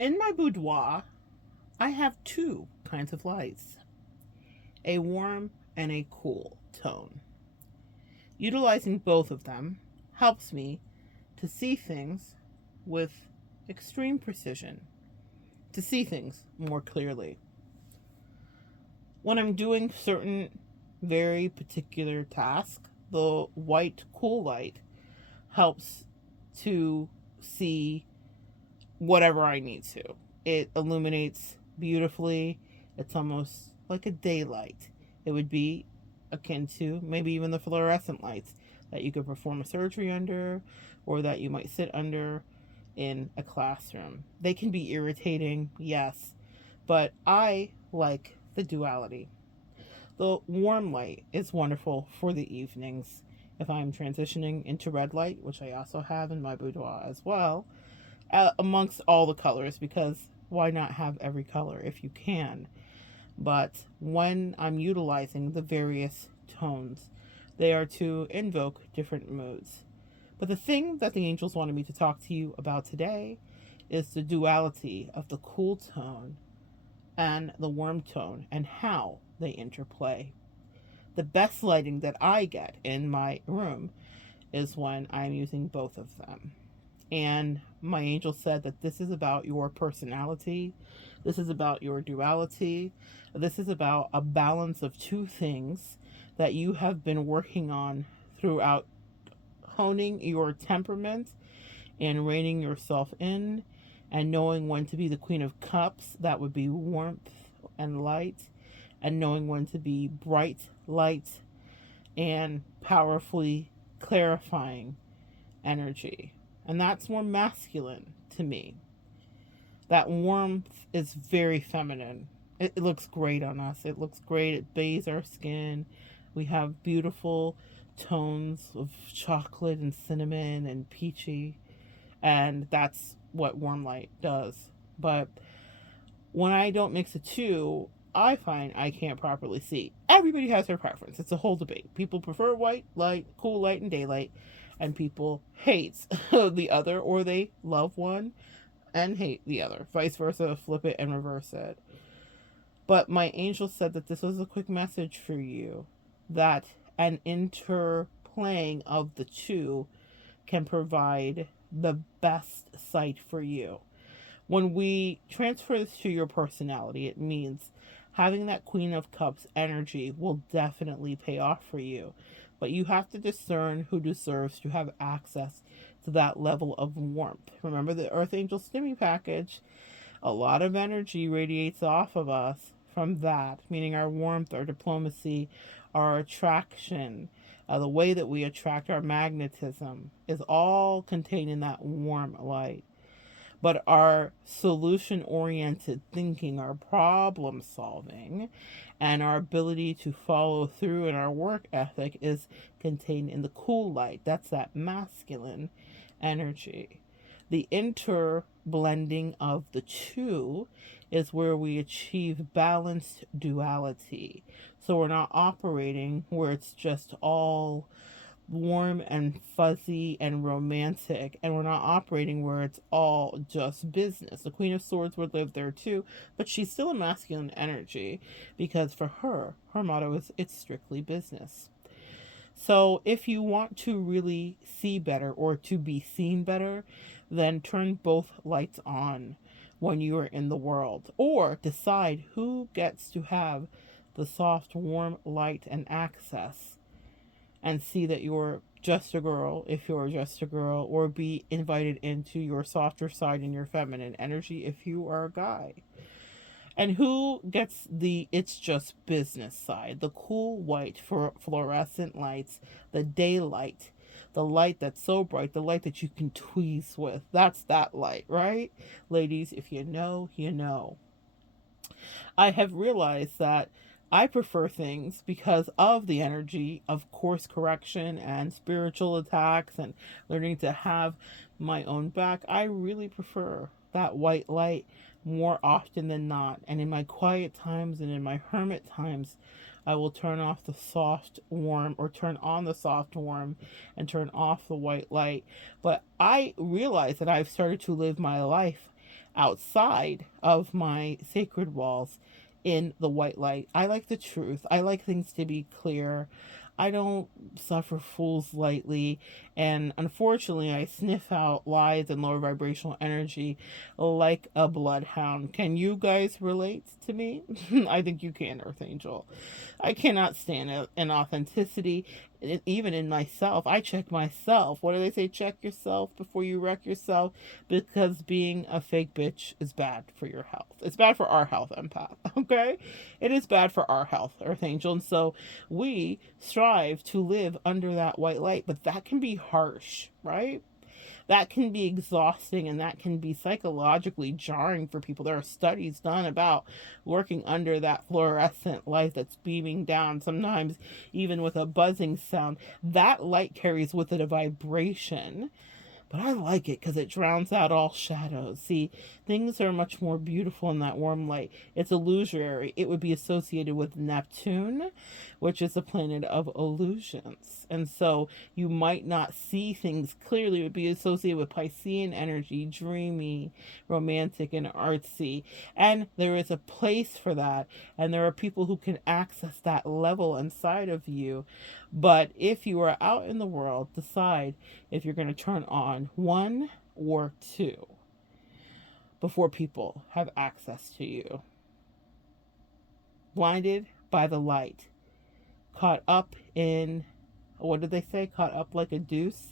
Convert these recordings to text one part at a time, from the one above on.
In my boudoir, I have two kinds of lights, a warm and a cool tone. Utilizing both of them helps me to see things with extreme precision, to see things more clearly. When I'm doing certain very particular tasks, the white cool light helps to see whatever I need to. It illuminates beautifully. It's almost like a daylight. It would be akin to maybe even the fluorescent lights that you could perform a surgery under or that you might sit under in a classroom. They can be irritating, yes, but I like the duality. The warm light is wonderful for the evenings. If I'm transitioning into red light, which I also have in my boudoir as well, amongst all the colors, because why not have every color if you can? But when I'm utilizing the various tones, they are to invoke different moods. But the thing that the angels wanted me to talk to you about today is the duality of the cool tone and the warm tone and how they interplay. The best lighting that I get in my room is when I'm using both of them. And my angel said that this is about your personality. This is about your duality. This is about a balance of two things that you have been working on throughout honing your temperament and reining yourself in and knowing when to be the Queen of Cups, that would be warmth and light, and knowing when to be bright light and powerfully clarifying energy. And that's more masculine to me. That warmth is very feminine. It looks great on us. It looks great. It bathes our skin. We have beautiful tones of chocolate and cinnamon and peachy. And that's what warm light does. But when I don't mix the two, I find I can't properly see. Everybody has their preference. It's a whole debate. People prefer white light, cool light, and daylight, and people hate the other, or they love one and hate the other. Vice versa, flip it and reverse it. But my angel said that this was a quick message for you, that an interplaying of the two can provide the best sight for you. When we transfer this to your personality, it means having that Queen of Cups energy will definitely pay off for you. But you have to discern who deserves to have access to that level of warmth. Remember the Earth Angel Stimmy package? A lot of energy radiates off of us from that, meaning our warmth, our diplomacy, our attraction, the way that we attract, our magnetism is all contained in that warm light. But our solution oriented thinking, our problem solving, and our ability to follow through in our work ethic is contained in the cool light. That's that masculine energy. The interblending of the two is where we achieve balanced duality. So we're not operating where it's just all warm and fuzzy and romantic, and we're not operating where it's all just business. The Queen of Swords would live there too, but she's still a masculine energy because for her motto is it's strictly business. So if you want to really see better or to be seen better, then turn both lights on when you are in the world, or decide who gets to have the soft warm light and access, and see that you're just a girl if you're just a girl, or be invited into your softer side and your feminine energy if you are a guy. And who gets the it's just business side, the cool white for fluorescent lights, the daylight, the light that's so bright, the light that you can tweeze with. That's that light, right? Ladies, if you know, you know. I have realized that I prefer things because of the energy of course correction and spiritual attacks and learning to have my own back. I really prefer that white light more often than not. And in my quiet times and in my hermit times, I will turn off the soft warm, or turn on the soft warm and turn off the white light. But I realize that I've started to live my life outside of my sacred walls in the white light. I like the truth. I like things to be clear. I don't suffer fools lightly. And unfortunately, I sniff out lies and lower vibrational energy like a bloodhound. Can you guys relate to me? I think you can, Earth Angel. I cannot stand inauthenticity, even in myself. I check myself. What do they say? Check yourself before you wreck yourself, because being a fake bitch is bad for your health. It's bad for our health, empath. Okay? It is bad for our health, Earth Angel. And so we strive to live under that white light, but that can be harsh, right? That can be exhausting, and that can be psychologically jarring for people. There are studies done about working under that fluorescent light that's beaming down, sometimes even with a buzzing sound. That light carries with it a vibration, but I like it because it drowns out all shadows. See, things are much more beautiful in that warm light. It's illusory. It would be associated with Neptune, which is a planet of illusions. And so you might not see things clearly. It would be associated with Piscean energy, dreamy, romantic, and artsy. And there is a place for that. And there are people who can access that level inside of you. But if you are out in the world, decide if you're going to turn on one or two before people have access to you. Blinded by the light. Caught up in, what did they say? Caught up like a deuce.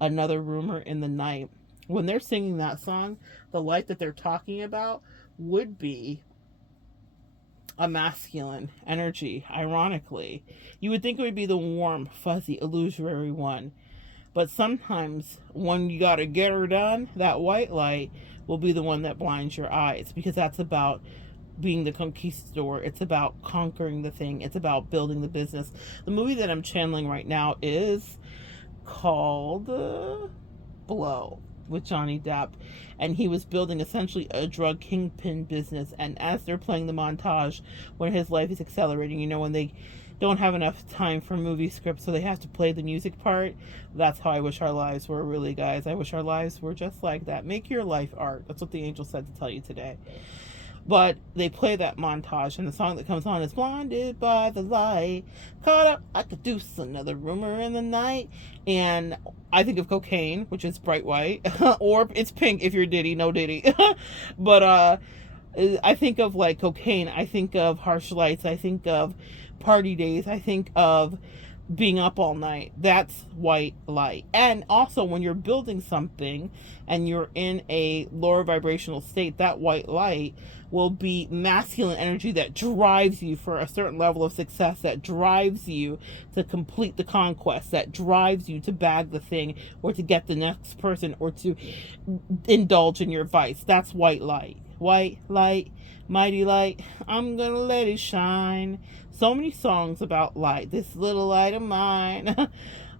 Another rumor in the night. When they're singing that song, the light that they're talking about would be a masculine energy, ironically. You would think it would be the warm, fuzzy, illusory one. But sometimes when you gotta get her done, that white light will be the one that blinds your eyes, because that's about being the conquistador. It's about conquering the thing. It's about building the business. The movie that I'm channeling right now is called Blow, with Johnny Depp, and he was building essentially a drug kingpin business. And as they're playing the montage when his life is accelerating, you know, when they don't have enough time for movie scripts, so they have to play the music part. That's how I wish our lives were, really, guys. I wish our lives were just like that. Make your life art. That's what the angel said to tell you today. But they play that montage, and the song that comes on is Blinded by the Light, Caught Up like a Deuce, Another Rumor in the Night. And I think of cocaine, which is bright white, or it's pink if you're Diddy, no Diddy. But I think of like cocaine, I think of harsh lights, I think of party days, I think of being up all night. That's white light. And also when you're building something and you're in a lower vibrational state, that white light will be masculine energy that drives you for a certain level of success, that drives you to complete the conquest, that drives you to bag the thing or to get the next person or to indulge in your vice. That's white light. White light, mighty light, I'm gonna let it shine. So many songs about light. This little light of mine,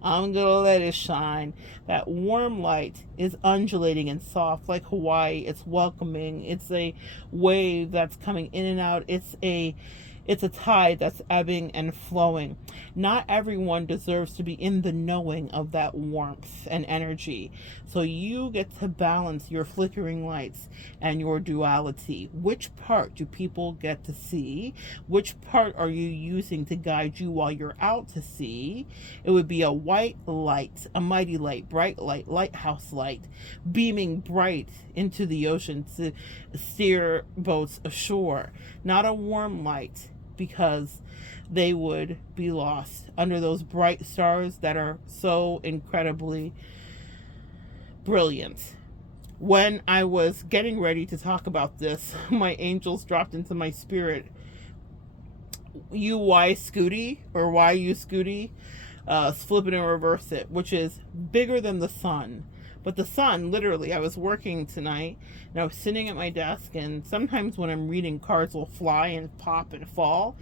I'm gonna let it shine. That warm light is undulating and soft like Hawaii. It's welcoming. It's a wave that's coming in and out. It's a tide that's ebbing and flowing. Not everyone deserves to be in the knowing of that warmth and energy. So you get to balance your flickering lights and your duality. Which part do people get to see? Which part are you using to guide you while you're out to sea? It would be a white light, a mighty light, bright light, lighthouse light, beaming bright into the ocean to steer boats ashore. Not a warm light, because they would be lost under those bright stars that are so incredibly brilliant. When I was getting ready to talk about this, my angels dropped into my spirit. UY Scooty, or YU Scooty, flip it and reverse it, which is bigger than the sun. But the sun, literally, I was working tonight and I was sitting at my desk, and sometimes when I'm reading, cards will fly and pop and fall.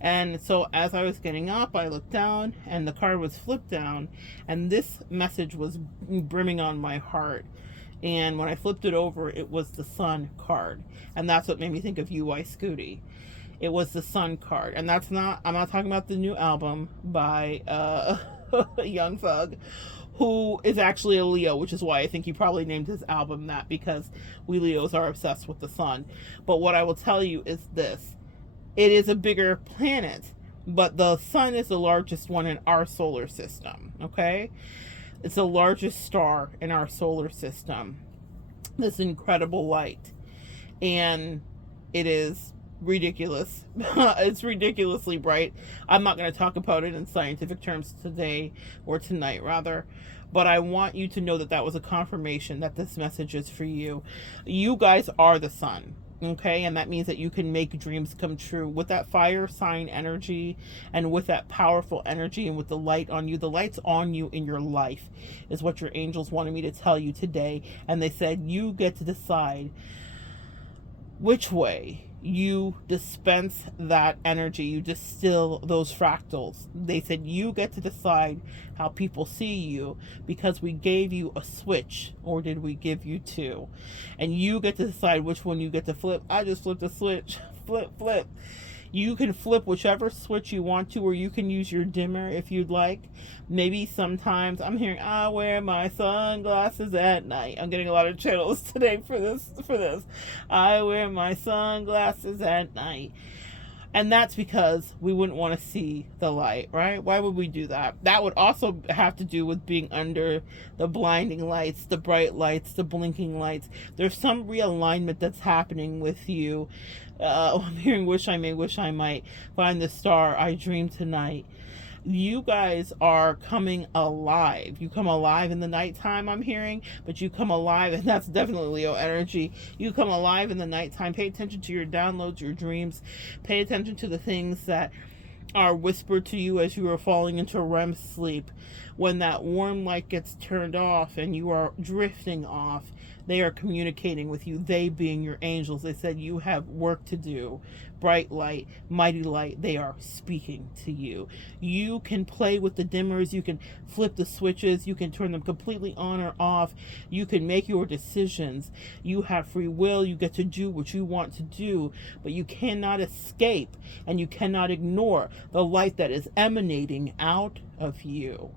And so as I was getting up, I looked down and the card was flipped down, and this message was brimming on my heart. And when I flipped it over, it was the sun card. And that's what made me think of UI Scooty. It was the sun card. And I'm not talking about the new album by Young Thug, who is actually a Leo, which is why I think he probably named his album that, because we Leos are obsessed with the sun. But what I will tell you is this: it is a bigger planet, but the sun is the largest one in our solar system, okay? It's the largest star in our solar system. This incredible light. And it is ridiculous. It's ridiculously bright. I'm not going to talk about it in scientific terms today, or tonight rather, but I want you to know that that was a confirmation that this message is for you. You guys are the sun, okay? And that means that you can make dreams come true with that fire sign energy, and with that powerful energy, and with the light on you. The light's on you in your life is what your angels wanted me to tell you today. And they said you get to decide which way you dispense that energy, you distill those fractals. They said you get to decide how people see you, because we gave you a switch, or did we give you two? And you get to decide which one you get to flip. I just flipped a switch. Flip. You can flip whichever switch you want to, or you can use your dimmer if you'd like. Maybe sometimes I'm hearing, I wear my sunglasses at night. I'm getting a lot of channels today for this. I wear my sunglasses at night. And that's because we wouldn't want to see the light, right? Why would we do that? That would also have to do with being under the blinding lights, the bright lights, the blinking lights. There's some realignment that's happening with you. I'm hearing wish I may, wish I might, find the star I dream tonight. You guys are coming alive. You come alive in the nighttime, I'm hearing, but you come alive, and that's definitely Leo energy. You come alive in the nighttime. Pay attention to your downloads, your dreams. Pay attention to the things that are whispered to you as you are falling into REM sleep. When that warm light gets turned off and you are drifting off, they are communicating with you, they being your angels. They said you have work to do. Bright light, mighty light, they are speaking to you. You can play with the dimmers, you can flip the switches, you can turn them completely on or off. You can make your decisions. You have free will, you get to do what you want to do, but you cannot escape, and you cannot ignore the light that is emanating out of you.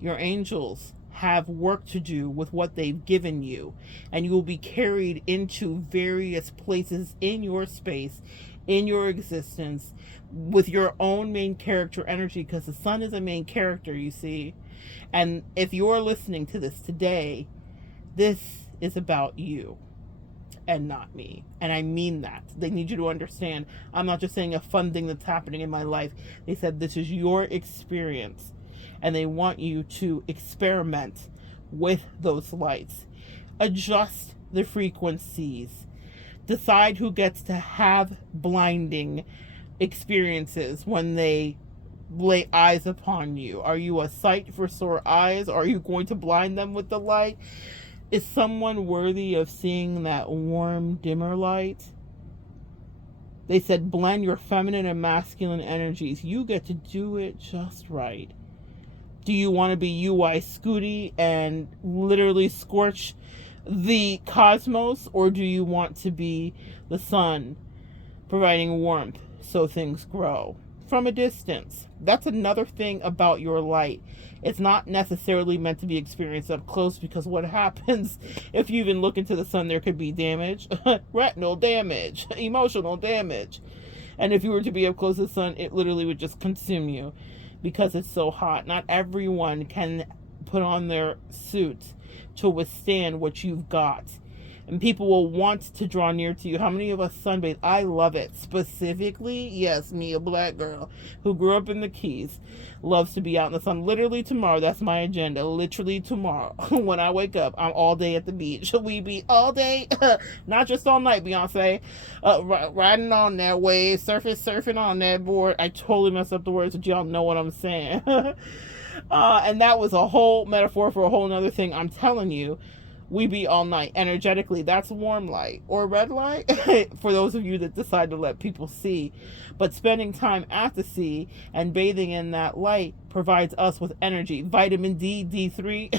Your angels have work to do with what they've given you, and you will be carried into various places in your space, in your existence, with your own main character energy, because the sun is a main character, you see. And if you're listening to this today, this is about you and not me. And I mean that. They need you to understand, I'm not just saying a fun thing that's happening in my life. They said this is your experience, and they want you to experiment with those lights. Adjust the frequencies. Decide who gets to have blinding experiences when they lay eyes upon you. Are you a sight for sore eyes? Or are you going to blind them with the light? Is someone worthy of seeing that warm, dimmer light? They said blend your feminine and masculine energies. You get to do it just right. Do you want to be UI Scooty and literally scorch the cosmos, or do you want to be the sun providing warmth so things grow from a distance? That's another thing about your light. It's not necessarily meant to be experienced up close, because what happens if you even look into the sun, there could be damage, retinal damage, emotional damage. And if you were to be up close to the sun, it literally would just consume you, because it's so hot. Not everyone can put on their suits to withstand what you've got. And people will want to draw near to you. How many of us sunbathe? I love it. Specifically, yes, me, a black girl who grew up in the Keys, loves to be out in the sun. Literally tomorrow, that's my agenda. Literally tomorrow, when I wake up, I'm all day at the beach. We be all day, not just all night, Beyonce. Riding on that wave, surfing on that board. I totally messed up the words, but y'all know what I'm saying. And that was a whole metaphor for a whole nother thing. I'm telling you, we be all night energetically. That's warm light or red light for those of you that decide to let people see. But spending time at the sea and bathing in that light provides us with energy, vitamin D, D3.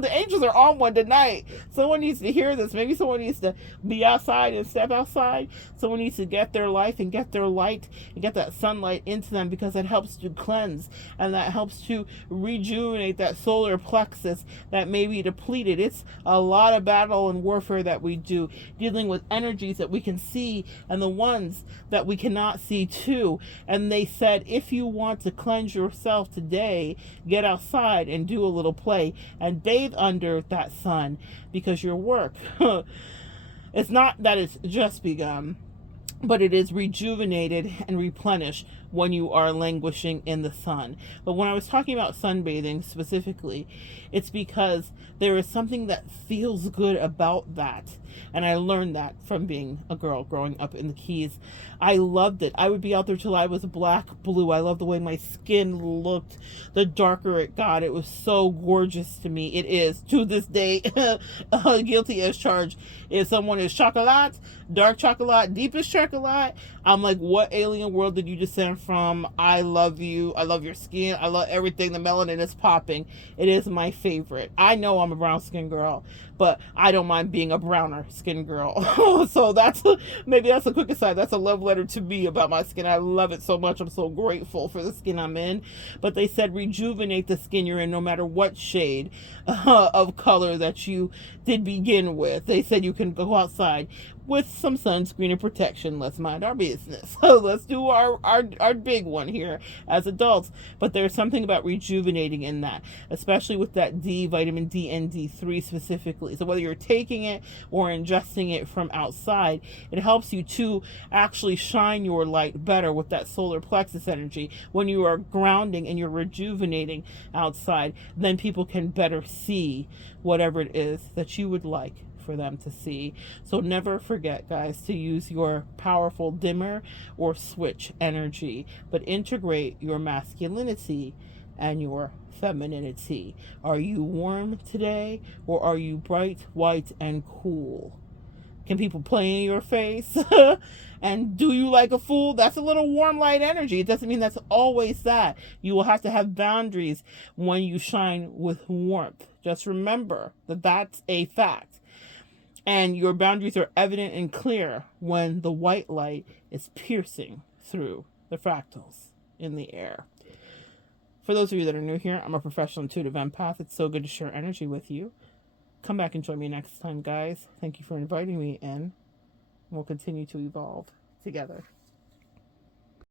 The angels are on one tonight. Someone needs to hear this. Maybe someone needs to be outside and step outside. Someone needs to get their life and get their light and get that sunlight into them, because it helps to cleanse and that helps to rejuvenate that solar plexus that may be depleted. It's a lot of battle and warfare that we do, dealing with energies that we can see and the ones that we cannot see too. And they said, if you want to cleanse yourself today, get outside and do a little play and bathe under that sun, because your work, it's not that it's just begun, but it is rejuvenated and replenished when you are languishing in the sun. But when I was talking about sunbathing specifically, it's because there is something that feels good about that. And I learned that from being a girl growing up in the Keys. I loved it. I would be out there till I was black blue. I loved the way my skin looked. The darker it got, it was so gorgeous to me. It is to this day guilty as charged. If someone is chocolate, dark chocolate, deepest chocolate, I'm like, what alien world did you descend from? I love you. I love your skin. I love everything. The melanin is popping. It is my favorite. I know I'm a brown skin girl, but I don't mind being a browner skin girl. So maybe that's a quick aside. That's a love letter to me about my skin. I love it so much. I'm so grateful for the skin I'm in. But they said rejuvenate the skin you're in, no matter what shade of color that you did begin with. They said you can go outside with some sunscreen and protection. Let's mind our business. So let's do our big one here as adults. But there's something about rejuvenating in that, especially with that D, vitamin D and D3 specifically. So whether you're taking it or ingesting it from outside, it helps you to actually shine your light better with that solar plexus energy. When you are grounding and you're rejuvenating outside, then people can better see whatever it is that you would like for them to see. So never forget, guys, to use your powerful dimmer or switch energy, but integrate your masculinity and your femininity. Are you warm today, or are you bright, white, and cool? Can people play in your face? And do you like a fool? That's a little warm light energy. It doesn't mean that's always that. You will have to have boundaries when you shine with warmth. Just remember that that's a fact. And your boundaries are evident and clear when the white light is piercing through the fractals in the air. For those of you that are new here, I'm a professional intuitive empath. It's so good to share energy with you. Come back and join me next time, guys. Thank you for inviting me in. We'll continue to evolve together.